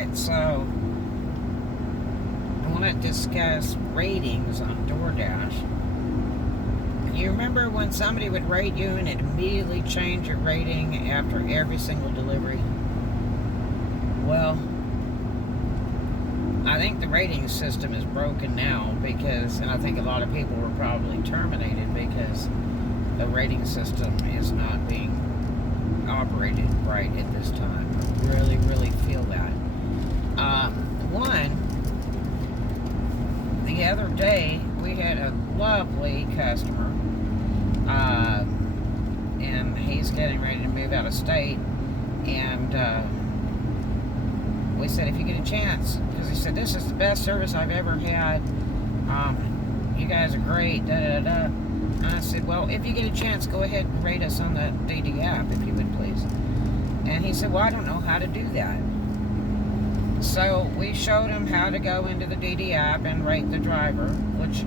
Alright, so I want to discuss ratings on Doordash. You remember when somebody would rate you and it immediately change your rating after every single delivery? Well, I think the rating system is broken now and I think a lot of people were probably terminated because the rating system is not being operated right at this time. I really feel that. The other day we had a lovely customer, and he's getting ready to move out of state, and we said, if you get a chance, because he said, this is the best service I've ever had, you guys are great, And I said, well, if you get a chance, go ahead and rate us on the DD app, if you would please. And he said, well, I don't know how to do that. So we showed him how to go into the DD app and rate the driver, which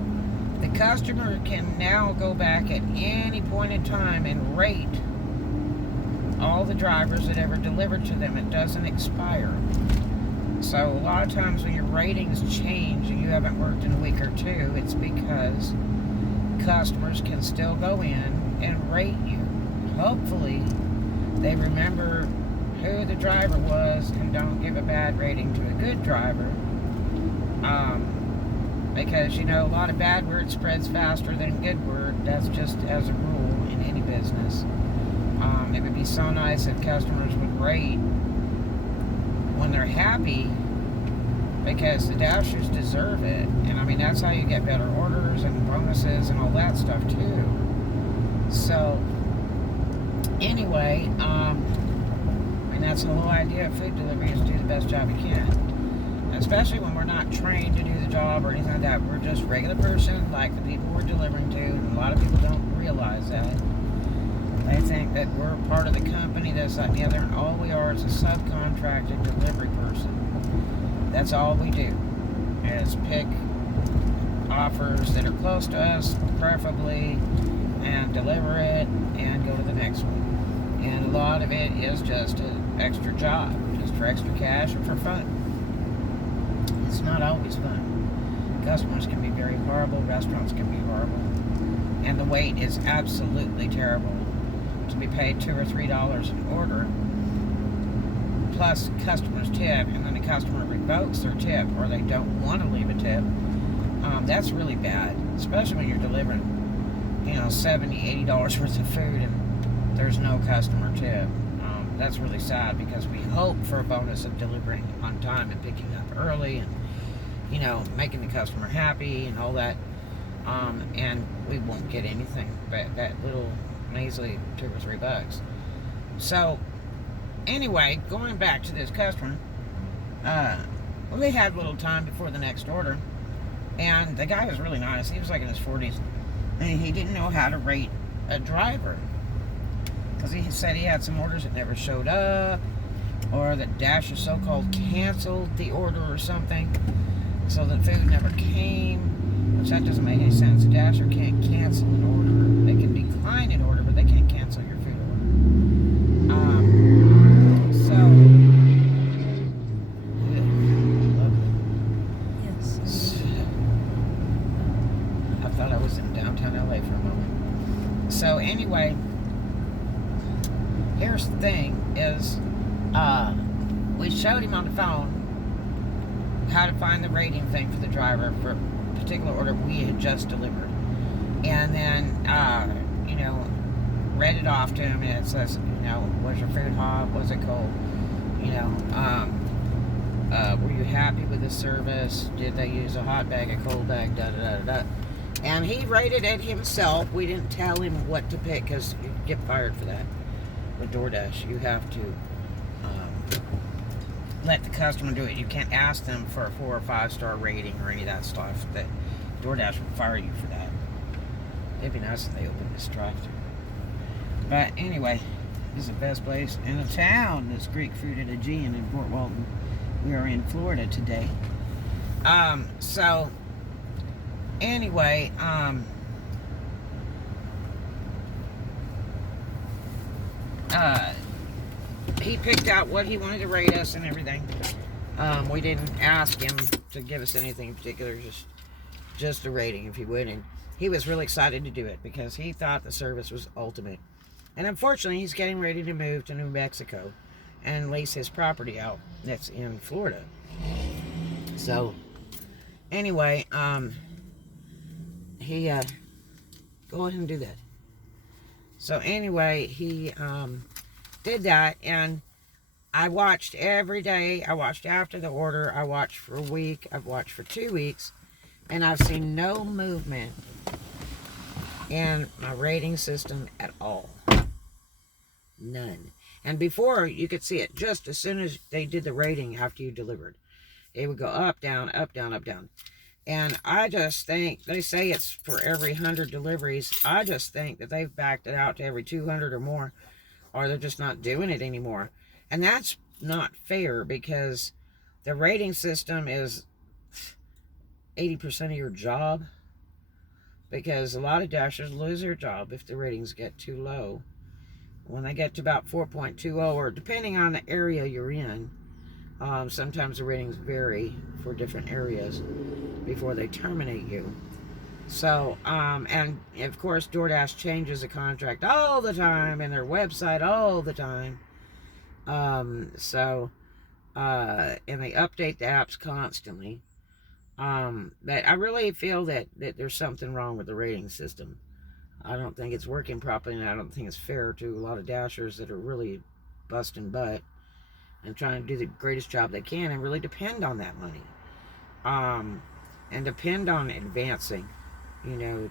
the customer can now go back at any point in time and rate all the drivers that ever delivered to them. It doesn't expire. So a lot of times when your ratings change and you haven't worked in a week or two, it's because customers can still go in and rate you. Hopefully they remember who the driver was and don't give a bad rating to a good driver, because a lot of bad word spreads faster than good word. That's just as a rule in any business. It would be so nice if customers would rate when they're happy, because the Dashers deserve it. And I mean, that's how you get better orders and bonuses and all that stuff too. So anyway, and that's the whole idea of food delivery, is to do the best job you can. Especially when we're not trained to do the job or anything like that. We're just a regular person like the people we're delivering to, and a lot of people don't realize that. They think that we're part of the company, this, that, and the other, and all we are is a subcontracted delivery person. That's all we do, is pick offers that are close to us, preferably, and deliver it, and go to the next one. And a lot of it is just an extra job, just for extra cash or for fun. It's not always fun. Customers can be very horrible, restaurants can be horrible, and the wait is absolutely terrible. To be paid $2 or $3 an order, plus customer's tip, and then the customer revokes their tip, or they don't want to leave a tip. That's really bad, especially when you're delivering, $70, $80 worth of food and there's no customer tip. That's really sad, because we hope for a bonus of delivering on time and picking up early and, making the customer happy and all that. And we won't get anything but that little measly $2 or $3. So anyway, going back to this customer, we had a little time before the next order, and the guy was really nice. He was like in his 40s, and he didn't know how to rate a driver, because he said he had some orders that never showed up, or that Dasher so-called canceled the order or something, so the food never came, which that doesn't make any sense. Dasher can't cancel an order. They can decline an order, but they can't cancel your food order. Yes. I thought I was in downtown LA for a moment. So anyway, here's the thing, is we showed him on the phone how to find the rating thing for the driver for a particular order we had just delivered. And then, read it off to him, and it says, was your food hot? Was it cold? Were you happy with the service? Did they use a hot bag, a cold bag, da-da-da-da-da? And he rated it himself. We didn't tell him what to pick, because you get fired for that. With Doordash, you have to let the customer do it. You can't ask them for a 4 or 5 star rating or any of that stuff. That Doordash will fire you for that. It'd be nice if they opened this drive-thru. But anyway, this is the best place in the town. This Greek food at Aegean in Fort Walton. We are in Florida today. So anyway, he picked out what he wanted to rate us and everything. We didn't ask him to give us anything in particular, just a rating, if he would. And he was really excited to do it because he thought the service was ultimate. And unfortunately, he's getting ready to move to New Mexico and lease his property out that's in Florida. So, anyway, he, go ahead and do that. So, anyway, he, did that, and I watched every day. I watched after the order. I watched for a week. I've watched for 2 weeks, and I've seen no movement in my rating system at all. None. And before, you could see it just as soon as they did the rating after you delivered. It would go up, down, up, down, up, down. And I just think, they say it's for every 100 deliveries. I just think that they've backed it out to every 200 or more, or they're just not doing it anymore. And that's not fair, because the rating system is 80% of your job, because a lot of dashers lose their job if the ratings get too low. When they get to about 4.20, or depending on the area you're in, sometimes the ratings vary for different areas before they terminate you. So, and of course, Doordash changes the contract all the time, and their website all the time. And they update the apps constantly. But I really feel that there's something wrong with the rating system. I don't think it's working properly, and I don't think it's fair to a lot of dashers that are really busting butt and trying to do the greatest job they can and really depend on that money. And depend on advancing,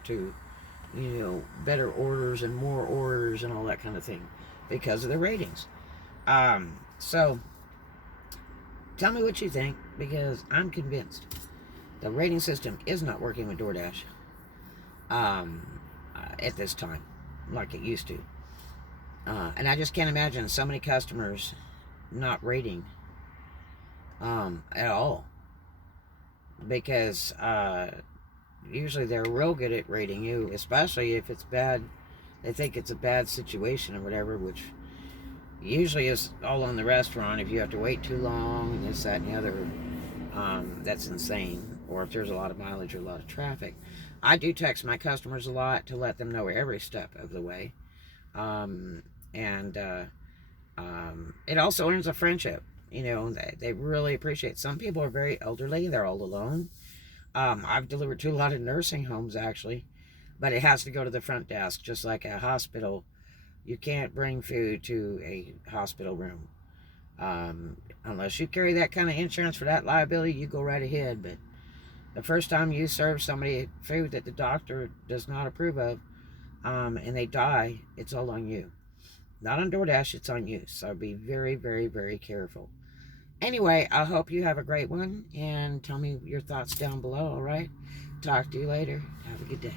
to, better orders and more orders and all that kind of thing because of the ratings. So, tell me what you think, because I'm convinced the rating system is not working with Doordash at this time like it used to. And I just can't imagine so many customers not rating at all, because usually they're real good at rating you, especially if it's bad. They think it's a bad situation or whatever, which usually is all on the restaurant. If you have to wait too long and this, that, and the other, that's insane. Or if there's a lot of mileage or a lot of traffic. I do text my customers a lot to let them know every step of the way. It also earns a friendship. They really appreciate it. Some people are very elderly. They're all alone. I've delivered to a lot of nursing homes, actually. But it has to go to the front desk, just like a hospital. You can't bring food to a hospital room. Unless you carry that kind of insurance for that liability, you go right ahead. But the first time you serve somebody food that the doctor does not approve of, and they die, it's all on you. Not on Doordash, it's on you. So be very, very, very careful. Anyway, I hope you have a great one, and tell me your thoughts down below, all right? Talk to you later. Have a good day.